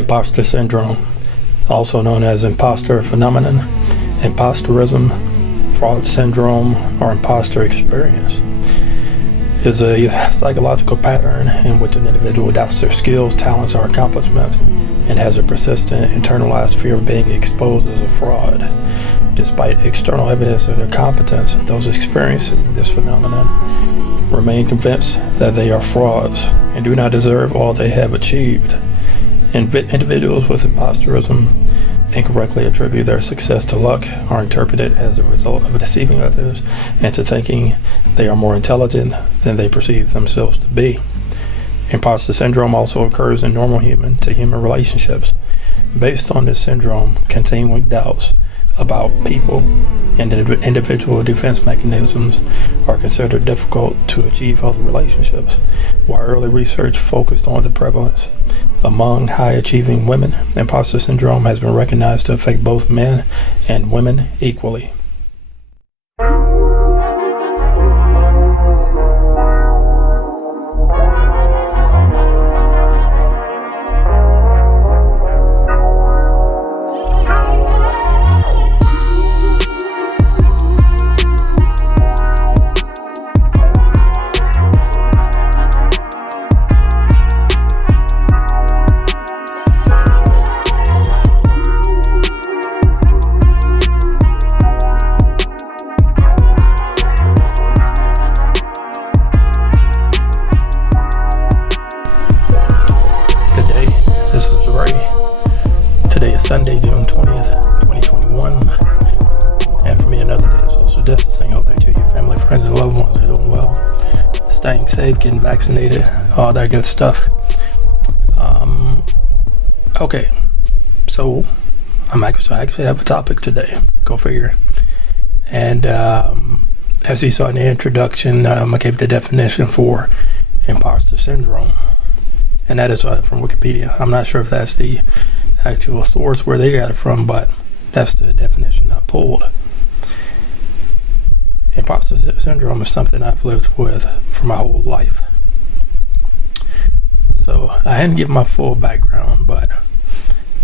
Impostor syndrome, also known as imposter phenomenon, impostorism, fraud syndrome, or imposter experience, is a psychological pattern in which an individual doubts their skills, talents, or accomplishments and has a persistent internalized fear of being exposed as a fraud. Despite external evidence of their competence, those experiencing this phenomenon remain convinced that they are frauds and do not deserve all they have achieved. Individuals with impostorism incorrectly attribute their success to luck or interpret it as a result of deceiving others into thinking they are more intelligent than they perceive themselves to be. Imposter syndrome also occurs in normal human-to-human relationships. Based on this syndrome, continuing doubts about people and individual defense mechanisms are considered difficult to achieve healthy relationships. While early research focused on the prevalence among high-achieving women, imposter syndrome has been recognized to affect both men and women equally. Today is Sunday, June 20th, 2021, and for me another day of social distancing. Hope that you, your family, friends, and loved ones are doing well, staying safe, getting vaccinated, all that good stuff. Okay, so I actually have a topic today, go figure. And as you saw in the introduction, I gave the definition for imposter syndrome, and that is from Wikipedia. I'm not sure if that's the actual source where they got it from, but that's the definition I pulled. Imposter syndrome is something I've lived with for my whole life. So I hadn't given my full background, but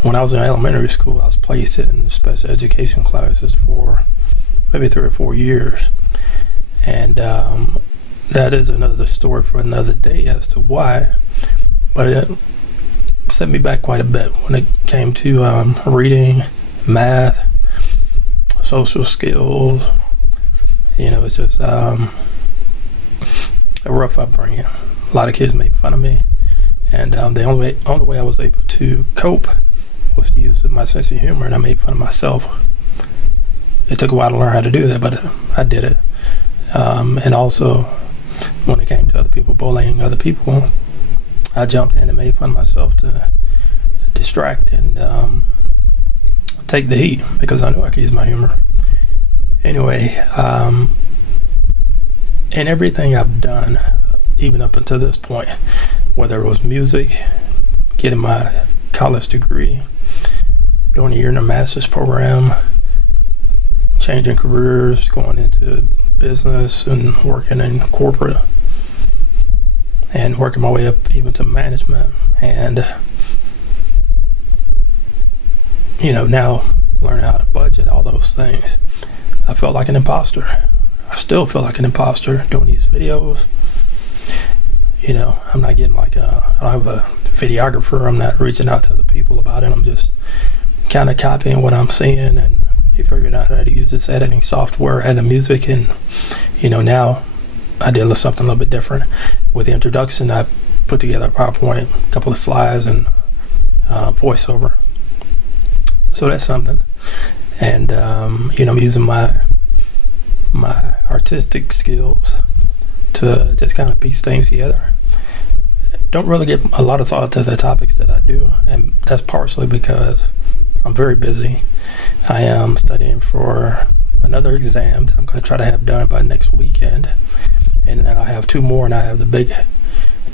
when I was in elementary school, I was placed in special education classes for maybe 3 or 4 years. And that is another story for another day as to why. But it set me back quite a bit when it came to reading, math, social skills. You know, it's just a rough upbringing. A lot of kids made fun of me, and the only way I was able to cope was to use my sense of humor, and I made fun of myself. It took a while to learn how to do that, but I did it. And also, when it came to other people bullying other people, I jumped in and made fun of myself to distract and take the heat, because I knew I could use my humor. Anyway, in everything I've done, even up until this point, whether it was music, getting my college degree, doing a year in a master's program, changing careers, going into business and working in corporate, and working my way up even to management, and now learning how to budget, all those things. I felt like an imposter. I still feel like an imposter doing these videos. I'm not getting I don't have a videographer. I'm not reaching out to other people about it. I'm just kind of copying what I'm seeing, and figuring out how to use this editing software, add the music, and now I did something a little bit different. With the introduction, I put together a PowerPoint, a couple of slides, and voiceover. So that's something. And I'm using my artistic skills to just kind of piece things together. Don't really give a lot of thought to the topics that I do, and that's partially because I'm very busy. I am studying for another exam that I'm going to try to have done by next weekend, and then I have 2 more, and I have the big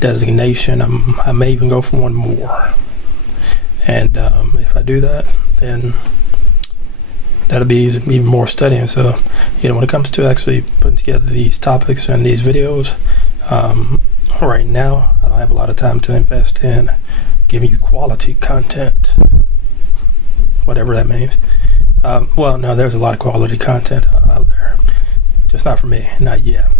designation. I may even go for 1 more, and if I do that, then that'll be even more studying. So when it comes to actually putting together these topics and these videos, right now I don't have a lot of time to invest in giving you quality content, whatever that means. Well, no, there's a lot of quality content out there, just not for me, not yet.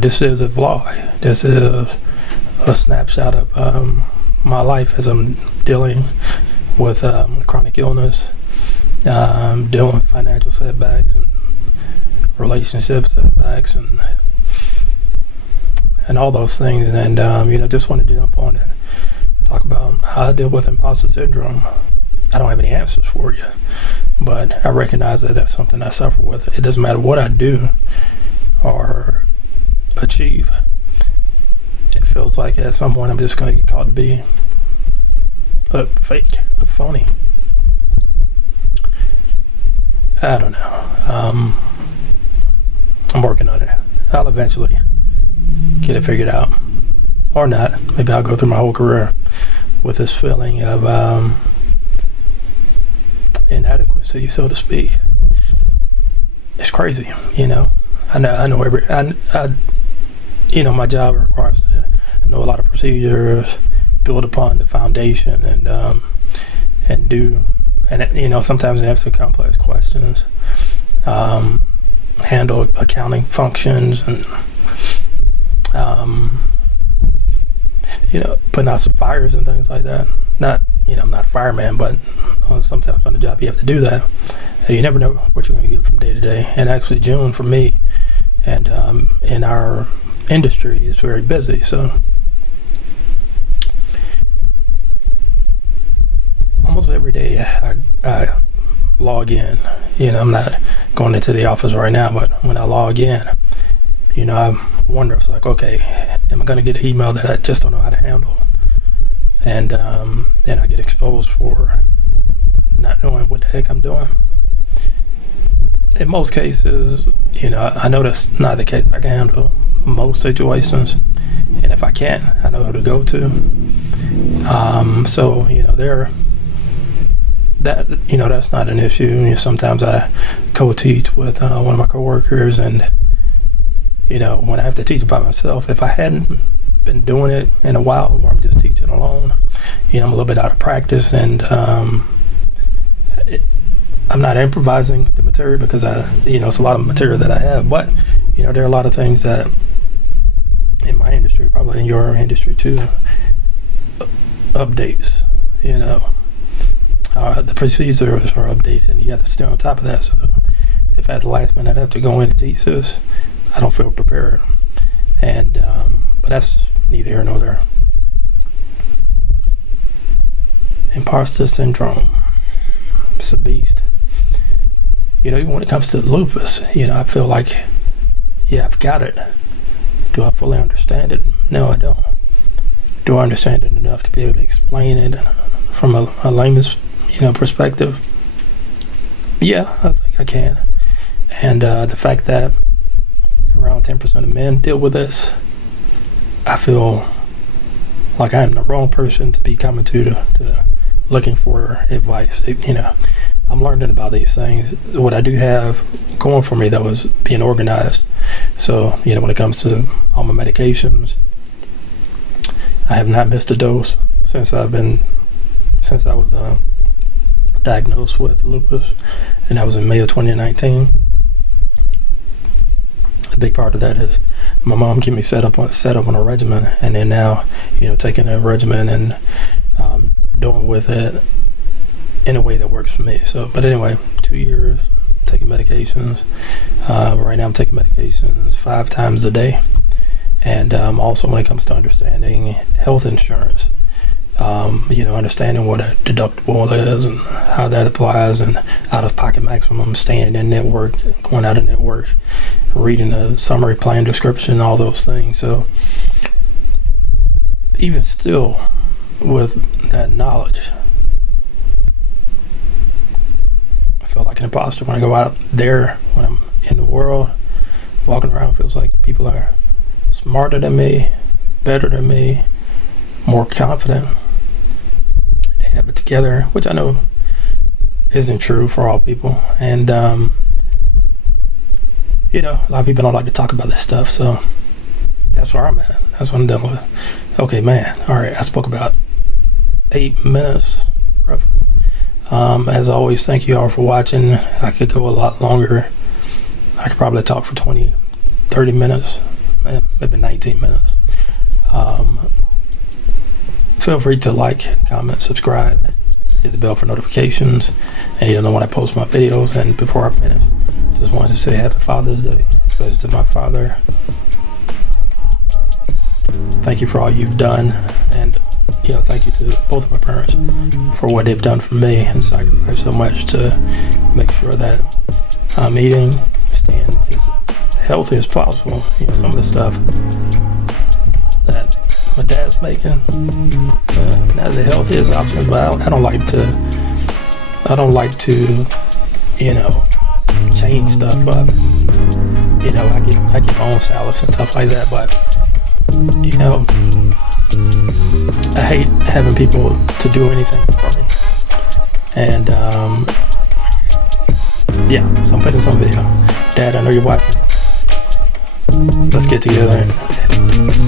This is a vlog. This is a snapshot of my life as I'm dealing with chronic illness, dealing with financial setbacks and relationship setbacks and all those things. And just want to jump on and talk about how I deal with imposter syndrome. I don't have any answers for you, but I recognize that that's something I suffer with. It doesn't matter what I do or achieve. It feels like at some point I'm just going to get caught to be a fake, a phony. I don't know. I'm working on it. I'll eventually get it figured out. Or not. Maybe I'll go through my whole career with this feeling of inadequacy, so to speak. It's crazy, I know my job requires to know a lot of procedures, build upon the foundation, and sometimes answer complex questions, handle accounting functions, and putting out some fires and things like that. I'm not a fireman, but sometimes on the job you have to do that. You never know what you're going to get from day to day. And actually, June for me and in our industry is very busy. So almost every day I log in. I'm not going into the office right now, but when I log in, I wonder, it's like, okay, am I going to get an email that I just don't know how to handle? And then I get exposed for not knowing what the heck I'm doing. In most cases, I know that's not the case. I can handle most situations, and if I can't, I know who to go to. That's not an issue. Sometimes I co-teach with one of my coworkers, and when I have to teach by myself, if I hadn't been doing it in a while where I'm just teaching alone, I'm a little bit out of practice, and I'm not improvising the material because it's a lot of material that I have, but there are a lot of things that in my industry, probably in your industry too, updates, the procedures are updated, and you have to stay on top of that. So if at the last minute I have to go in and teach this, I don't feel prepared. And but that's neither here nor there. Imposter syndrome. It's a beast. Even when it comes to lupus, I feel like, I've got it. Do I fully understand it? No, I don't. Do I understand it enough to be able to explain it from a layman's, perspective? Yeah, I think I can. And the fact that around 10% of men deal with this, I feel like I am the wrong person to be coming to looking for advice. I'm learning about these things. What I do have going for me, though, is being organized. So, when it comes to all my medications, I have not missed a dose since I was diagnosed with lupus, and that was in May of 2019. A big part of that is my mom kept me set up on a regimen, and then now, taking that regimen and doing with it in a way that works for me. So, but anyway, 2 years taking medications. Right now I'm taking medications 5 times a day. And also when it comes to understanding health insurance, understanding what a deductible is and how that applies, and out-of-pocket maximum, staying in network, going out of network, reading the summary plan description, all those things. So even still, with that knowledge, I feel like an imposter when I go out there, when I'm in the world, walking around. Feels like people are smarter than me, better than me, more confident. They have it together, which I know isn't true for all people. And a lot of people don't like to talk about this stuff, so that's where I'm at. That's what I'm dealing with. Okay, man. All right, I spoke about 8 minutes, roughly. As always, thank you all for watching. I could go a lot longer. I could probably talk for 20, 30 minutes, maybe 19 minutes. Feel free to like, comment, subscribe, hit the bell for notifications, and you'll know when I post my videos. And before I finish, just wanted to say Happy Father's Day, especially to my father. Thank you for all you've done, and thank you to both of my parents for what they've done for me and sacrificed so much to make sure that I'm eating, staying as healthy as possible. Some of the stuff that my dad's making, not the healthiest options, but I don't like to change stuff up. I get my own salads and stuff like that, but I hate having people to do anything for me. And so I'm putting this on video. Dad, I know you're watching. Let's get together and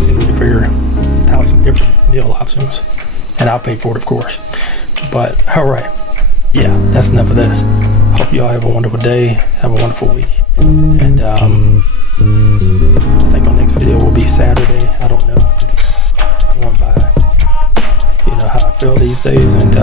see if we can figure out some different meal options. And I'll pay for it, of course. But alright, that's enough of this. Hope you all have a wonderful day, have a wonderful week. And I think my next video will be Saturday. I don't know. Going by how I feel these days, and